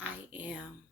I am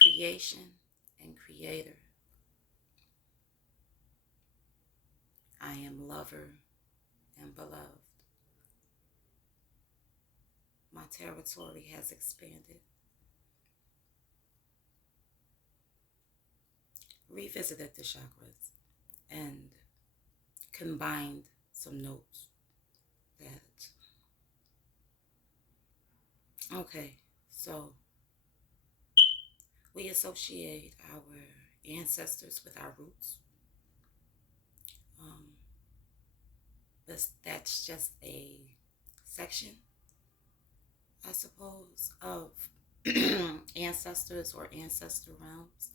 creation and creator. I am lover and beloved. My territory has expanded. Revisited the chakras and combined some notes that, okay, so we associate our ancestors with our roots. Um, that's just a section, I suppose, of ancestors or ancestor realms.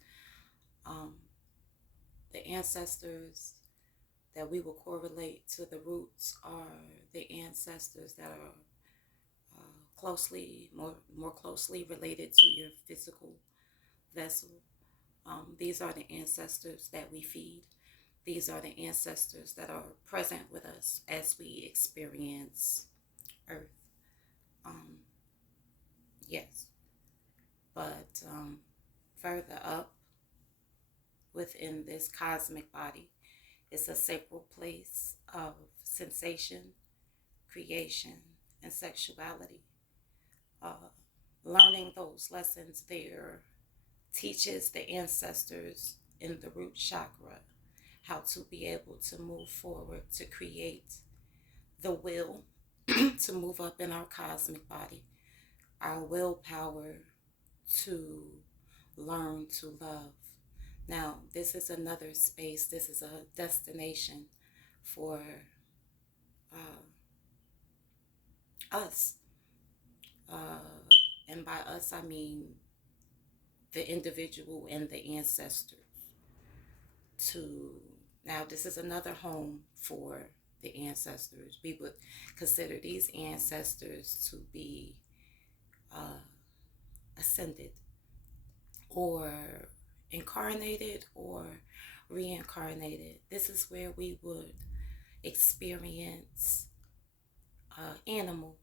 Um, the ancestors that we will correlate to the roots are the ancestors that are more closely related to your physical vessel. These are the ancestors that we feed. These are the ancestors that are present with us as we experience Earth. Um, yes, but further up within this cosmic body is a sacral place of sensation, creation, and sexuality. Uh, Learning those lessons there teaches the ancestors in the root chakra how to be able to move forward to create the will to move up in our cosmic body, our willpower to learn to love. Now, this is another space, this is a destination for us. Uh, and by us, I mean the individual and the ancestors. To now, this is another home for the ancestors. We would consider these ancestors to be uh, ascended or incarnated or reincarnated. This is where we would experience animals,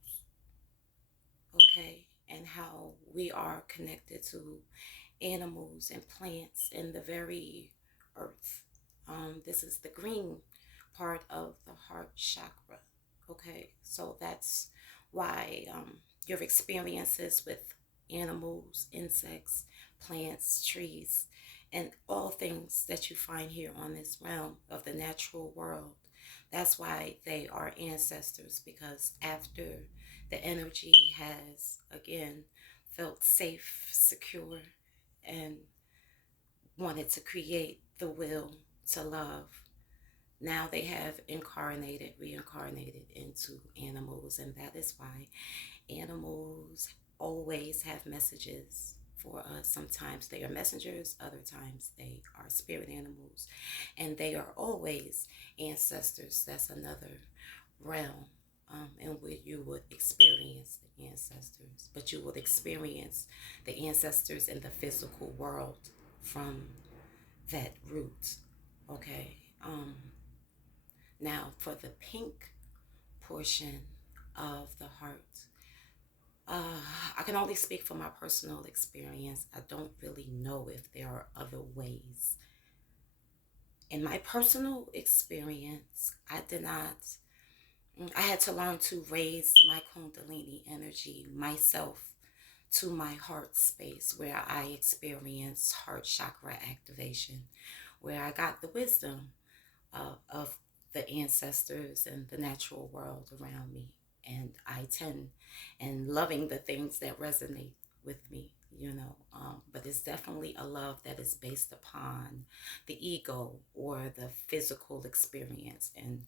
okay, and how we are connected to animals and plants in the very earth. This is the green part of the heart chakra, okay, so that's why your experiences with animals, insects, plants, trees, and all things that you find here on this realm of the natural world, that's why they are ancestors, because after the energy has again felt safe, secure, and wanted to create the will to love, now they have reincarnated into animals, and that is why animals always have messages for us. Sometimes they are messengers, other times they are spirit animals, and they are always ancestors. That's another realm in which you would experience the ancestors, but you would experience the ancestors in the physical world from that root. Okay. Now, for the pink portion of the heart, uh, I can only speak from my personal experience. I don't really know if there are other ways. In my personal experience, I had to learn to raise my Kundalini energy myself to my heart space where I experienced heart chakra activation, where I got the wisdom of the ancestors and the natural world around me. And I tend and loving the things that resonate with me, but it's definitely a love that is based upon the ego or the physical experience. And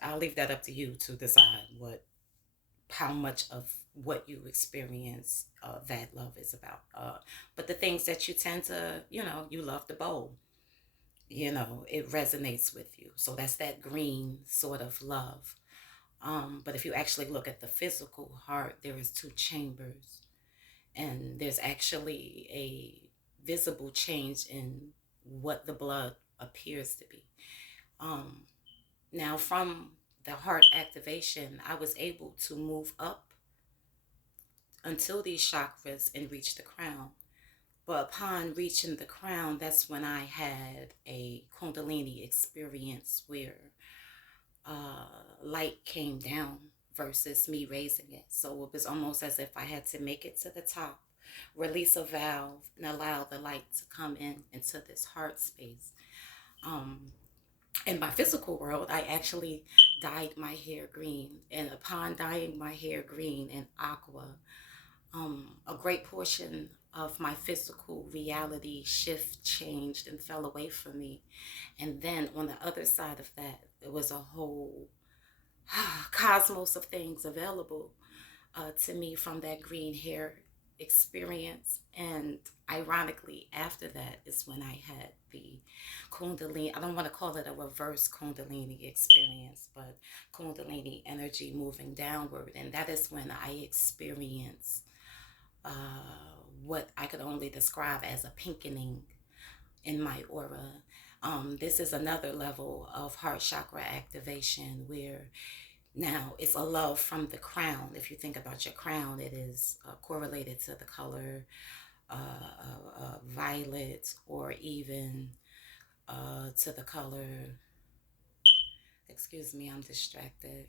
I'll leave that up to you to decide how much of what you experience that love is about. But the things that you tend to, you love the bowl, it resonates with you. So that's that green sort of love. But if you actually look at the physical heart, there is two chambers, and there's actually a visible change in what the blood appears to be. Um, Now, from the heart activation, I was able to move up until these chakras and reach the crown. But upon reaching the crown, that's when I had a Kundalini experience where light came down versus me raising it. So it was almost as if I had to make it to the top, release a valve, and allow the light to come in into this heart space. Um, in my physical world, I actually dyed my hair green. And upon dyeing my hair green and aqua, a great portion of my physical reality shift changed and fell away from me. And then on the other side of that, there was a whole cosmos of things available to me from that green hair experience. And ironically, after that is when I had the Kundalini. I don't want to call it a reverse Kundalini experience, but Kundalini energy moving downward. And that is when I experienced uh, what I could only describe as a pinkening in my aura. This is another level of heart chakra activation where now it's a love from the crown. If you think about your crown, it is correlated to the color violet, or even to the color, excuse me, I'm distracted,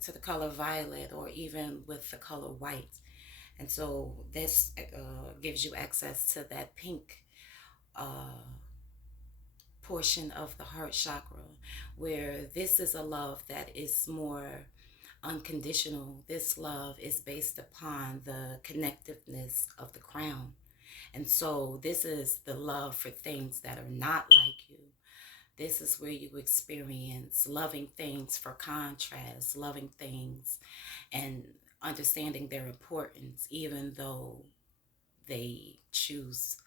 to the color violet, or even with the color white. And so this gives you access to that pink uh, portion of the heart chakra, where this is a love that is more unconditional. This love is based upon the connectiveness of the crown. And so this is the love for things that are not like you. This is where you experience loving things for contrast, loving things and understanding their importance, even though they choose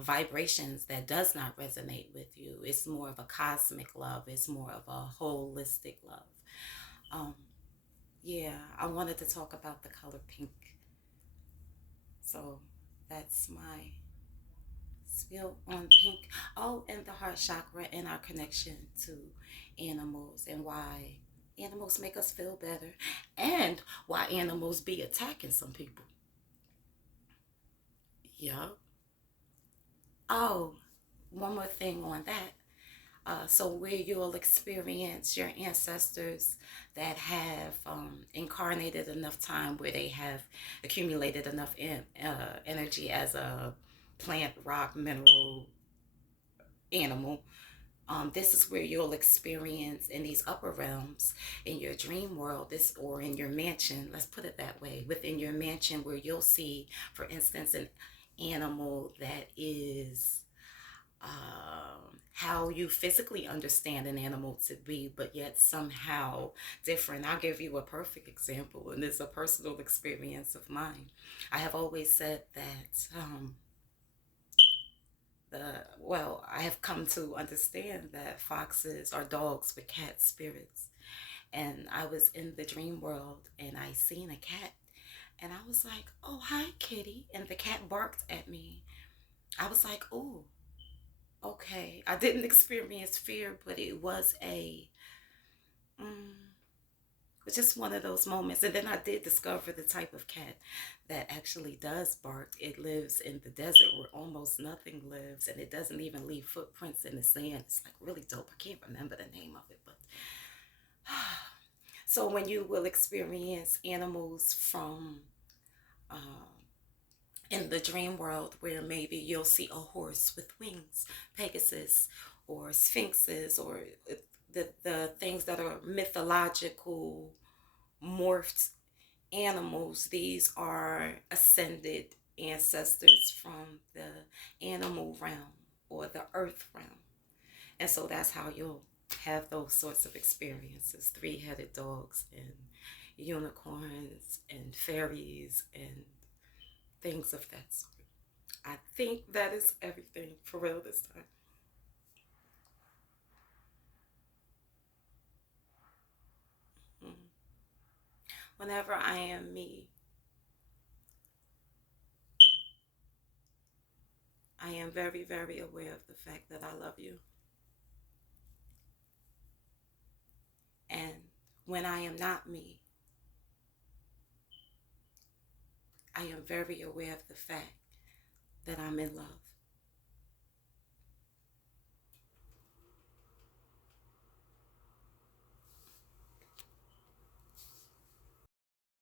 vibrations that does not resonate with you. It's more of a cosmic love. It's more of a holistic love. Um, yeah, I wanted to talk about the color pink. So that's my spill on pink. Oh, and the heart chakra and our connection to animals, and why animals make us feel better, and why animals be attacking some people. Yeah. Oh, one more thing on that. So where you'll experience your ancestors that have incarnated enough time, where they have accumulated enough energy as a plant, rock, mineral, animal. This is where you'll experience in these upper realms, in your dream world, this, or in your mansion, let's put it that way, within your mansion, where you'll see, for instance, an animal that is how you physically understand an animal to be, but yet somehow different. I'll give you a perfect example, and it's a personal experience of mine. I have always said that I have come to understand that foxes are dogs with cat spirits. And I was in the dream world and I seen a cat, and I was like, "Oh, hi, kitty." And the cat barked at me. I was like, "Oh, okay." I didn't experience fear, but it was mm, just one of those moments. And then I did discover the type of cat that actually does bark. It lives in the desert where almost nothing lives, and it doesn't even leave footprints in the sand. It's like really dope. I can't remember the name of it, but so when you will experience animals from um, in the dream world, where maybe you'll see a horse with wings, Pegasus, or sphinxes, or the things that are mythological morphed animals. These are ascended ancestors from the animal realm or the earth realm. And so that's how you'll have those sorts of experiences: three-headed dogs and unicorns and fairies and things of that sort. I think that is everything for real this time. Mm. Whenever I am me, I am very, very aware of the fact that I love you. And when I am not me, very aware of the fact that I'm in love.